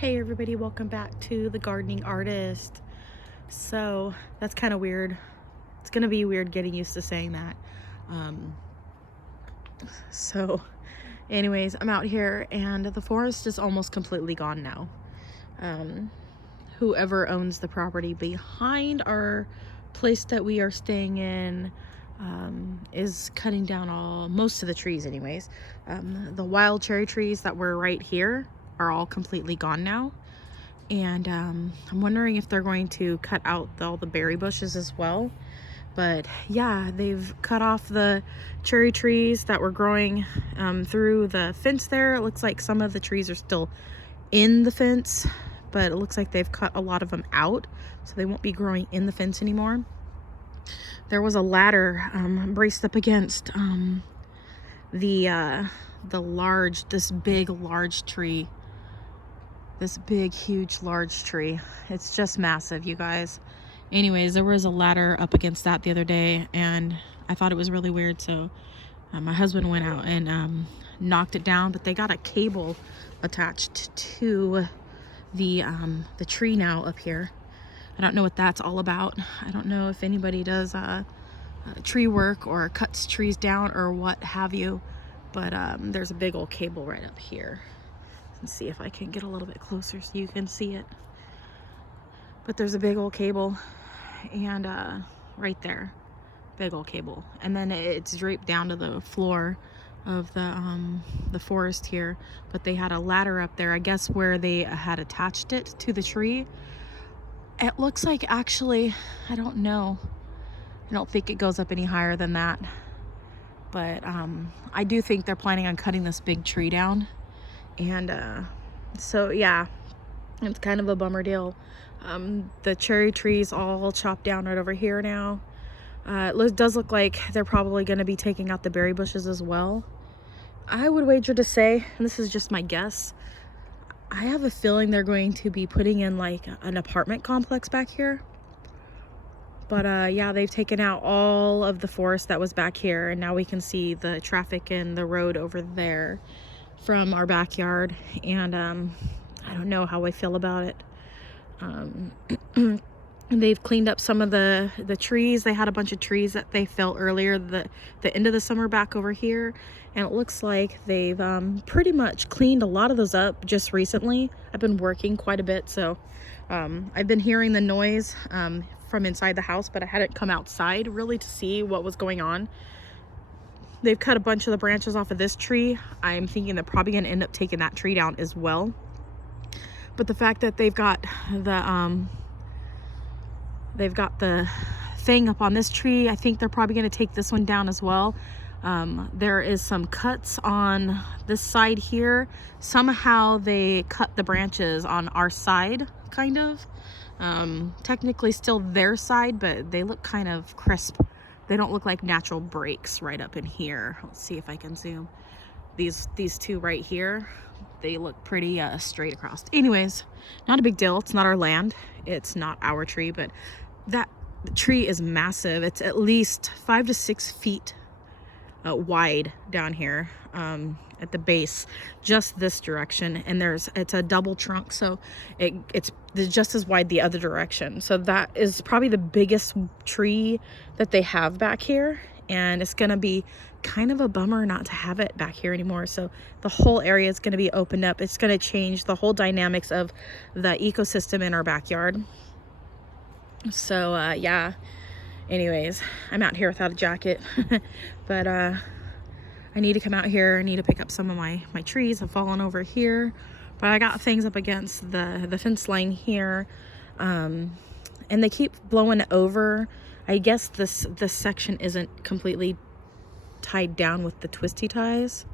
Hey everybody, welcome back to The Gardening Artist. So that's kind of weird. It's gonna be weird getting used to saying that. So anyways, I'm out here and the forest is almost completely gone now. Whoever owns the property behind our place that we are staying in is cutting down most of the trees anyways. The wild cherry trees that were right here are all completely gone now, and I'm wondering if they're going to cut out all the berry bushes as well. But yeah, they've cut off the cherry trees that were growing through the fence there. It looks like some of the trees are still in the fence, but it looks like they've cut a lot of them out, so they won't be growing in the fence anymore. There was a ladder braced up against this big large tree. This big huge large tree. It's just massive, you guys. Anyways, there was a ladder up against that the other day and I thought it was really weird, so my husband went out and knocked it down, but they got a cable attached to the tree now up here. I don't know what that's all about. I don't know if anybody does tree work or cuts trees down or what have you, but there's a big old cable right up here. Let's see if I can get a little bit closer so you can see it. But there's a big old cable, and right there, big old cable, and then it's draped down to the floor of the forest here. But they had a ladder up there, I guess, where they had attached it to the tree. It looks like, actually, I don't know. I don't think it goes up any higher than that. But I do think they're planning on cutting this big tree down. And so yeah, it's kind of a bummer deal. The cherry trees all chopped down right over here now. It does look like they're probably going to be taking out the berry bushes as well. I would wager to say, and this is just my guess, I have a feeling they're going to be putting in like an apartment complex back here. But yeah, they've taken out all of the forest that was back here, and now we can see the traffic and the road over there from our backyard. And I don't know how I feel about it. They've cleaned up some of the trees. They had a bunch of trees that they felled earlier the end of the summer back over here, and it looks like they've pretty much cleaned a lot of those up just recently. I've been working quite a bit, so I've been hearing the noise from inside the house, but I hadn't come outside really to see what was going on. They've cut a bunch of the branches off of this tree. I'm thinking they're probably going to end up taking that tree down as well. But the fact that they've got the thing up on this tree, I think they're probably going to take this one down as well. There is some cuts on this side here. Somehow they cut the branches on our side, kind of. Technically still their side, but they look kind of crisp. They don't look like natural breaks right up in here. Let's see if I can zoom. These two right here, they look pretty straight across. Anyways, not a big deal. It's not our land. It's not our tree, but the tree is massive. It's at least 5 to 6 feet wide down here at the base, just this direction, and it's a double trunk, so it's just as wide the other direction. So that is probably the biggest tree that they have back here, and it's gonna be kind of a bummer not to have it back here anymore. So the whole area is going to be opened up. It's going to change the whole dynamics of the ecosystem in our backyard. So yeah, anyways, I'm out here without a jacket. But I need to come out here. I need to pick up some of my trees have fallen over here, but I got things up against the fence line here, and they keep blowing over. I guess this section isn't completely tied down with the twisty ties,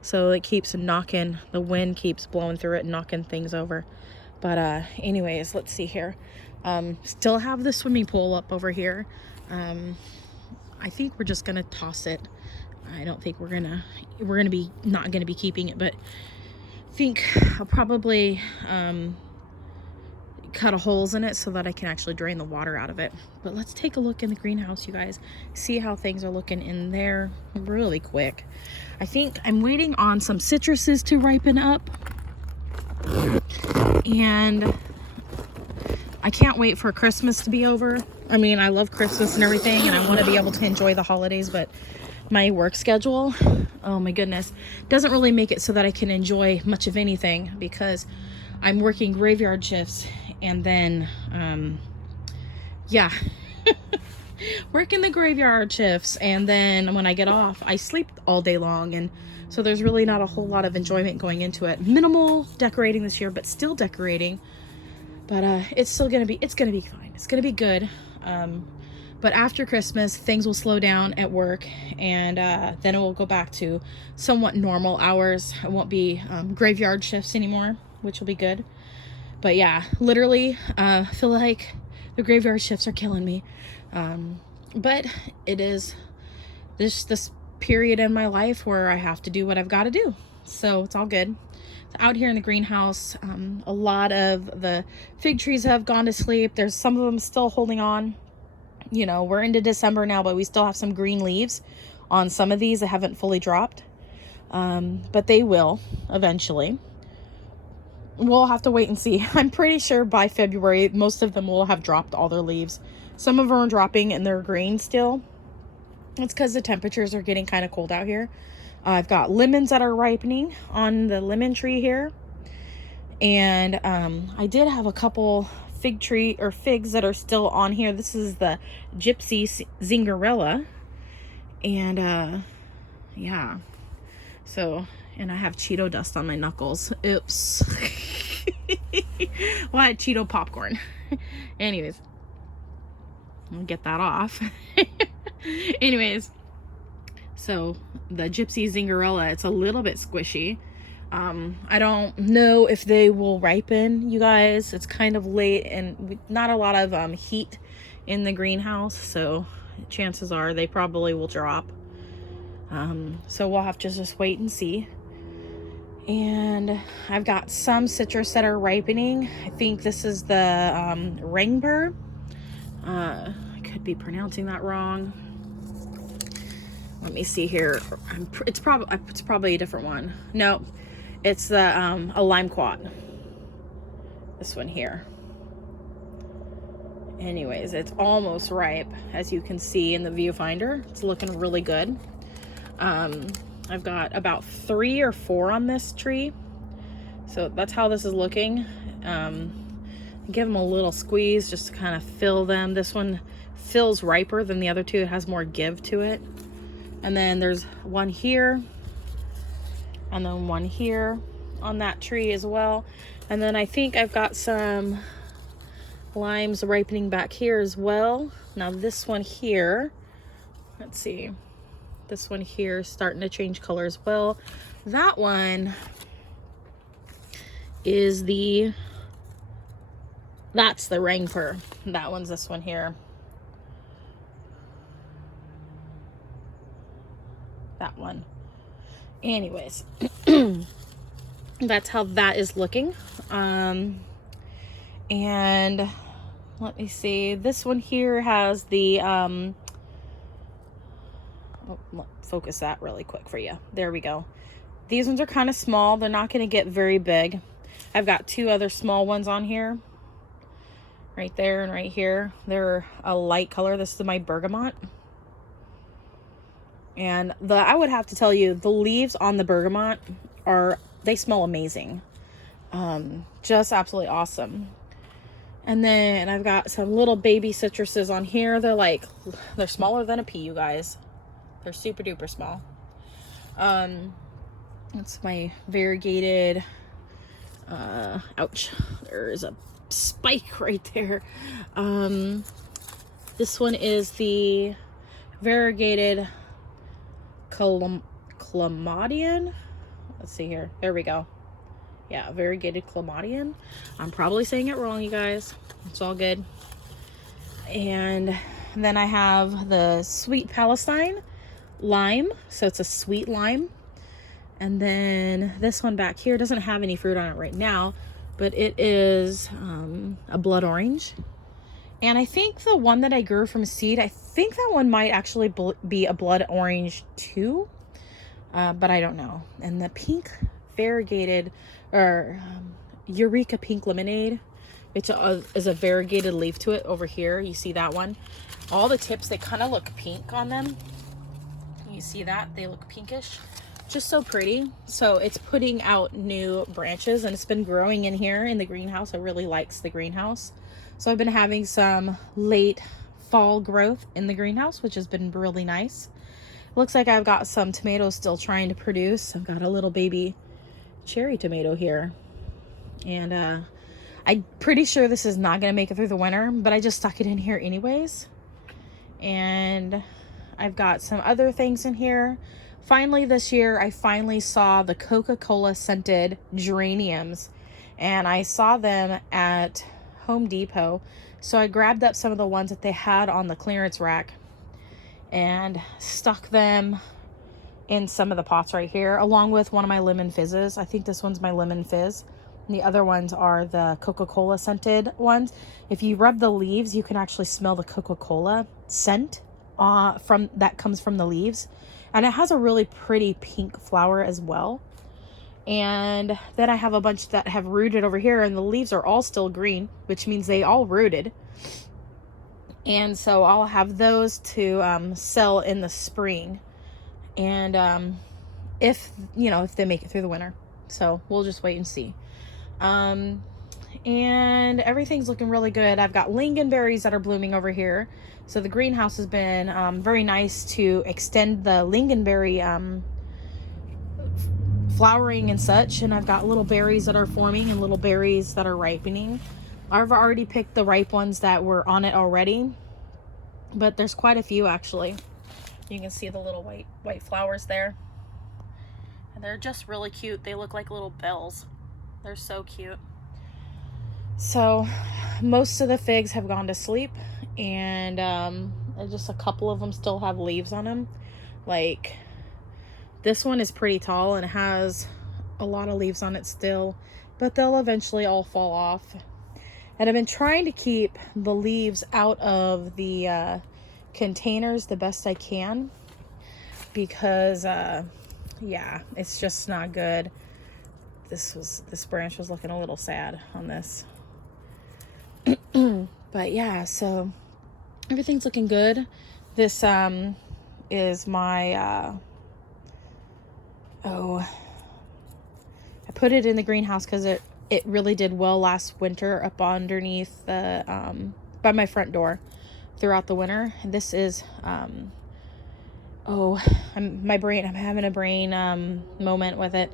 so it keeps knocking, the wind keeps blowing through it and knocking things over. But anyways, let's see here. Still have the swimming pool up over here. I think we're just gonna toss it. I don't think we're not gonna be keeping it, but I think I'll probably cut holes in it so that I can actually drain the water out of it. But let's take a look in the greenhouse, you guys. See how things are looking in there really quick. I think I'm waiting on some citruses to ripen up. And I can't wait for Christmas to be over. I mean, I love Christmas and everything, and I want to be able to enjoy the holidays, but my work schedule, oh my goodness, doesn't really make it so that I can enjoy much of anything, because I'm working graveyard shifts, and then yeah, working the graveyard shifts, and then when I get off, I sleep all day long, and so there's really not a whole lot of enjoyment going into it. Minimal decorating this year, but still decorating. But it's still gonna be, it's gonna be fine. It's gonna be good. But after Christmas, things will slow down at work, and then it will go back to somewhat normal hours. It won't be graveyard shifts anymore, which will be good. But yeah, literally, feel like the graveyard shifts are killing me. But it is this period in my life where I have to do what I've got to do. So it's all good. Out here in the greenhouse, a lot of the fig trees have gone to sleep. There's some of them still holding on. You know, we're into December now, but we still have some green leaves on some of these that haven't fully dropped. But they will eventually. We'll have to wait and see. I'm pretty sure by February, most of them will have dropped all their leaves. Some of them are dropping and they're green still. It's because the temperatures are getting kind of cold out here. I've got lemons that are ripening on the lemon tree here. And I did have a couple figs that are still on here. This is the Gypsy Zingarella. And yeah. So, and I have Cheeto dust on my knuckles. Oops. Well, I had Cheeto popcorn. Anyways. I'll get that off. Anyways. So, the Gypsy Zingarella, it's a little bit squishy. I don't know if they will ripen, you guys. It's kind of late and not a lot of heat in the greenhouse, so chances are they probably will drop. So we'll have to just wait and see. And I've got some citrus that are ripening. I think this is the Rangpur. I could be pronouncing that wrong. Let me see here. It's probably a different one. No, it's the a Limequat. This one here. Anyways, it's almost ripe, as you can see in the viewfinder. It's looking really good. I've got about 3 or 4 on this tree, so that's how this is looking. Give them a little squeeze just to kind of fill them. This one feels riper than the other two. It has more give to it. And then there's one here, and then one here on that tree as well. And then I think I've got some limes ripening back here as well. Now this one here, let's see, this one here is starting to change color as well. That one is that's the Rangpur. That one's this one here. That one. Anyways, that's how that is looking. And let me see, this one here has the focus that really quick for you. There we go. These ones are kind of small. They're not going to get very big. I've got 2 other small ones on here, right there and right here. They're a light color. This is my bergamot. And I would have to tell you, the leaves on the bergamot they smell amazing. Just absolutely awesome. And then I've got some little baby citruses on here. They're smaller than a pea, you guys. They're super duper small. That's my variegated, ouch, there's a spike right there. This one is the variegated Clamadian. Let's see here. There we go. Yeah, variegated Clamadian. I'm probably saying it wrong, you guys. It's all good. And then I have the Sweet Palestine lime. So it's a sweet lime. And then this one back here doesn't have any fruit on it right now, but it is a blood orange. And I think the one that I grew from seed, I think that one might actually be a blood orange too, but I don't know. And the pink variegated, or Eureka Pink Lemonade, which is a variegated leaf to it over here. You see that one? All the tips, they kind of look pink on them. You see that? They look pinkish. Just so pretty. So it's putting out new branches, and it's been growing in here in the greenhouse. I really likes the greenhouse. So I've been having some late fall growth in the greenhouse, which has been really nice. Looks like I've got some tomatoes still trying to produce. I've got a little baby cherry tomato here. And I'm pretty sure this is not going to make it through the winter, but I just stuck it in here anyways. And I've got some other things in here. Finally this year, I finally saw the Coca-Cola scented geraniums. And I saw them at Home Depot. So I grabbed up some of the ones that they had on the clearance rack and stuck them in some of the pots right here, along with one of my lemon fizzes. I think this one's my lemon fizz. And the other ones are the Coca-Cola scented ones. If you rub the leaves, you can actually smell the Coca-Cola scent that comes from the leaves. And it has a really pretty pink flower as well. And then I have a bunch that have rooted over here, and the leaves are all still green, which means they all rooted. And so I'll have those to sell in the spring. And if they make it through the winter. So we'll just wait and see. And everything's looking really good. I've got lingonberries that are blooming over here. So the greenhouse has been very nice to extend the lingonberry flowering and such. And I've got little berries that are forming and little berries that are ripening. I've already picked the ripe ones that were on it already, but there's quite a few actually. You can see the little white flowers there. And they're just really cute. They look like little bells. They're so cute. So most of the figs have gone to sleep, and just a couple of them still have leaves on them. Like this one is pretty tall and has a lot of leaves on it still, but they'll eventually all fall off. And I've been trying to keep the leaves out of the containers the best I can, because yeah, it's just not good. This branch was looking a little sad on this. But yeah, so everything's looking good. This is my I put it in the greenhouse because it really did well last winter up underneath the by my front door throughout the winter. And this is I'm having a brain moment with it.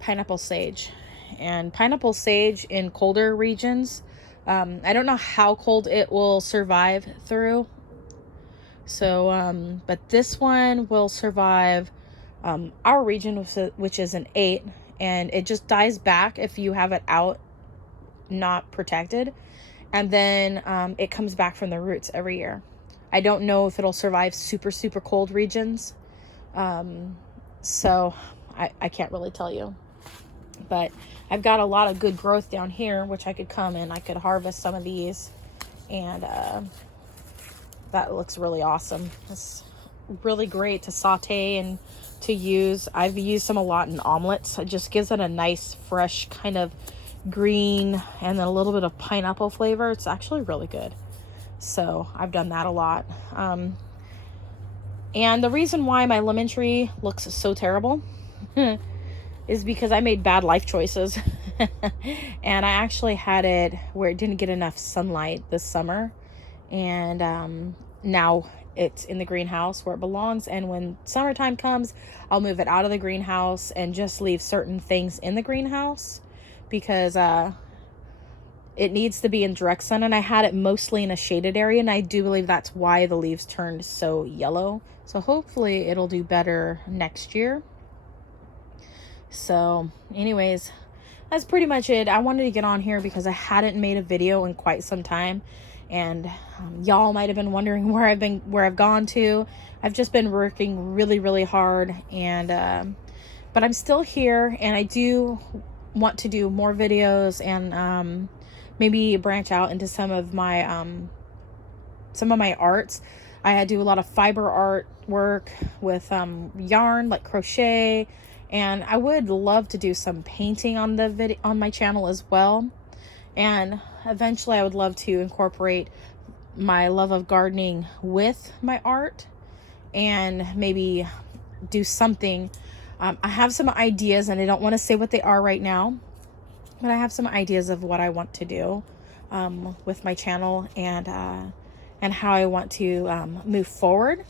Pineapple sage. And pineapple sage in colder regions, I don't know how cold it will survive through. So but this one will survive our region, which is an 8, and it just dies back if you have it out not protected, and then it comes back from the roots every year. I don't know if it'll survive super cold regions, so I can't really tell you. But I've got a lot of good growth down here, which I could come and I could harvest some of these, and that looks really awesome. It's really great to saute and to use. I've used them a lot in omelets. It just gives it a nice fresh kind of green and then a little bit of pineapple flavor. It's actually really good. So I've done that a lot. And the reason why my lemon tree looks so terrible is because I made bad life choices. And I actually had it where it didn't get enough sunlight this summer, and now it's in the greenhouse where it belongs. And when summertime comes, I'll move it out of the greenhouse and just leave certain things in the greenhouse, because it needs to be in direct sun. And I had it mostly in a shaded area, and I do believe that's why the leaves turned so yellow. So hopefully it'll do better next year. So anyways, that's pretty much it. I wanted to get on here because I hadn't made a video in quite some time, and y'all might have been wondering where I've gone to. I've just been working really hard, and but I'm still here, and I do want to do more videos, and maybe branch out into some of my arts. I do a lot of fiber art work with yarn, like crochet And I would love to do some painting on the video on my channel as well. And eventually I would love to incorporate my love of gardening with my art and maybe do something. I have some ideas, and I don't want to say what they are right now, but I have some ideas of what I want to do with my channel and how I want to move forward.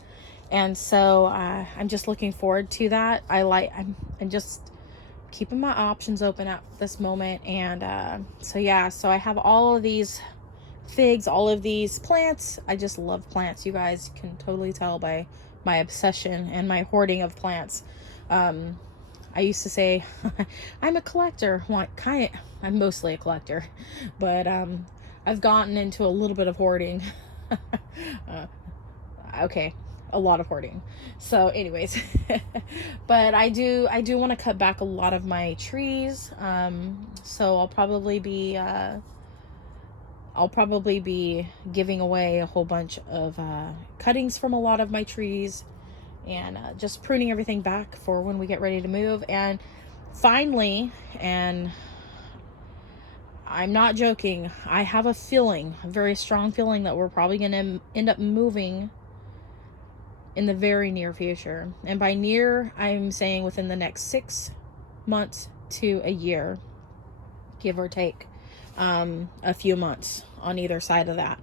And so I'm just looking forward to that. I'm just keeping my options open at this moment. And so yeah, so I have all of these figs, all of these plants. I just love plants. You guys can totally tell by my obsession and my hoarding of plants. I used to say I'm a collector. Well, I'm mostly a collector, but I've gotten into a little bit of hoarding. Okay, a lot of hoarding. So anyways, but I do want to cut back a lot of my trees. So I'll probably be giving away a whole bunch of cuttings from a lot of my trees, and just pruning everything back for when we get ready to move. And finally, and I'm not joking, I have a very strong feeling that we're probably going to end up moving in the very near future. And by near, I'm saying within the next 6 months to a year, give or take a few months on either side of that.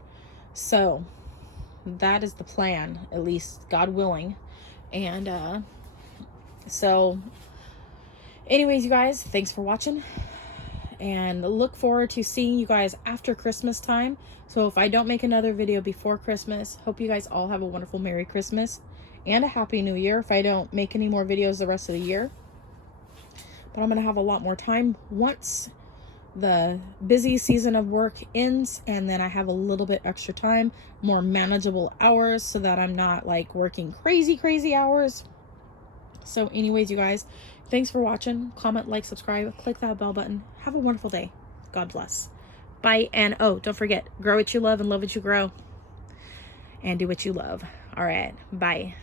So that is the plan, at least God willing. And so anyways, you guys, thanks for watching, and look forward to seeing you guys after Christmas time. So if I don't make another video before Christmas, hope you guys all have a wonderful Merry Christmas and a Happy New Year if I don't make any more videos the rest of the year. But I'm gonna have a lot more time once the busy season of work ends, and then I have a little bit extra time, more manageable hours, so that I'm not like working crazy hours. So anyways, you guys, thanks for watching. Comment, like, subscribe, click that bell button. Have a wonderful day. God bless. Bye. And oh, don't forget, grow what you love and love what you grow, and do what you love. All right, bye.